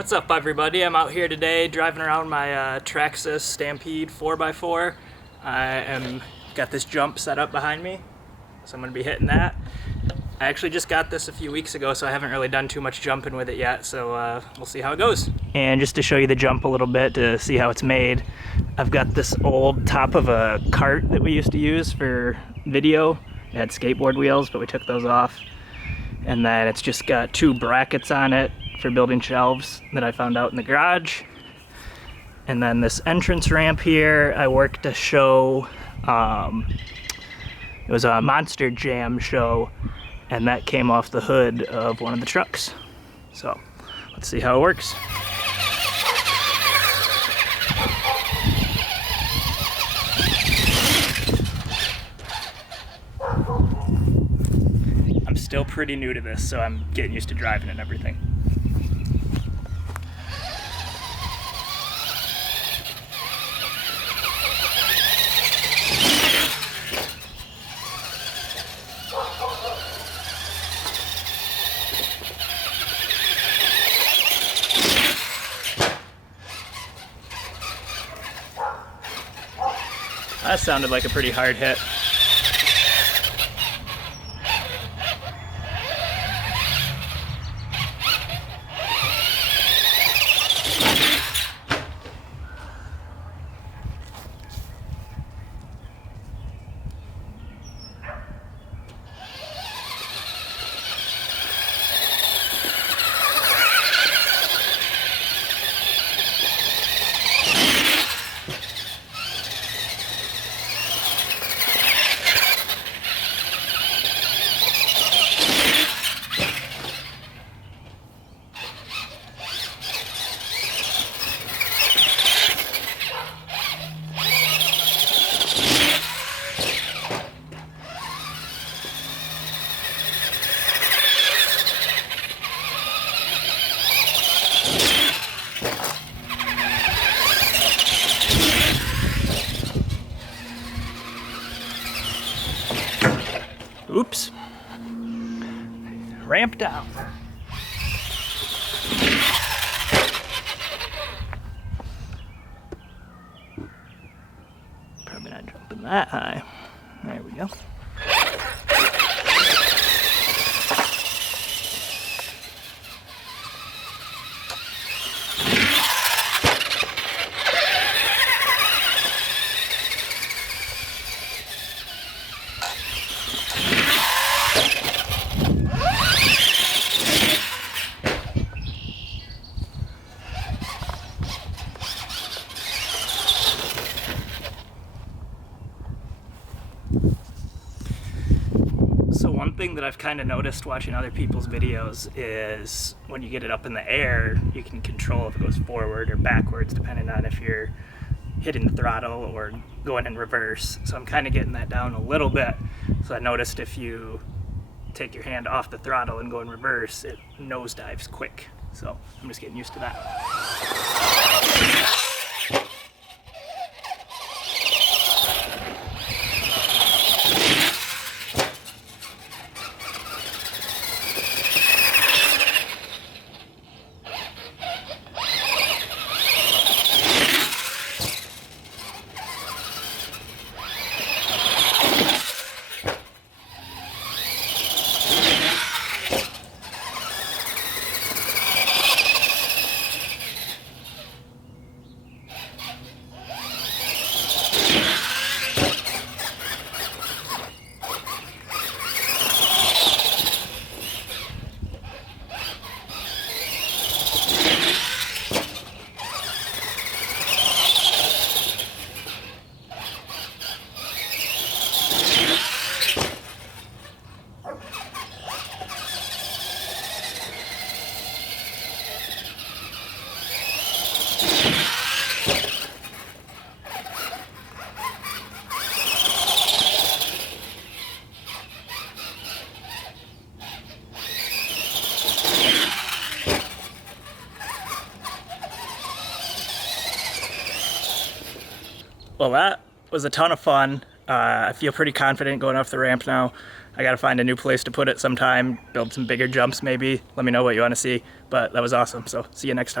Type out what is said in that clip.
What's up, everybody? I'm out here today driving around my Traxxas Stampede 4x4. Got this jump set up behind me, so I'm going to be hitting that. I actually just got this a few weeks ago, so I haven't really done too much jumping with it yet, so we'll see how it goes. And just to show you the jump a little bit to see how it's made, I've got this old top of a cart that we used to use for video. It had skateboard wheels, but we took those off. And then it's just got two brackets on it for building shelves that I found out in the garage. And then this entrance ramp here, I worked a show, it was a Monster Jam show, and that came off the hood of one of the trucks. So let's see how it works. I'm still pretty new to this, so I'm getting used to driving and everything. That sounded like a pretty hard hit. Oops. Ramp down. Probably not jumping that high. There we go. So one thing that I've kind of noticed watching other people's videos is when you get it up in the air, you can control if it goes forward or backwards depending on if you're hitting the throttle or going in reverse. So I'm kind of getting that down a little bit. So I noticed if you take your hand off the throttle and go in reverse, it nosedives quick. So I'm just getting used to that. Well, that was a ton of fun. I feel pretty confident going off the ramp now. I gotta find a new place to put it sometime, build some bigger jumps maybe. Let me know what you want to see, but that was awesome. So see you next time.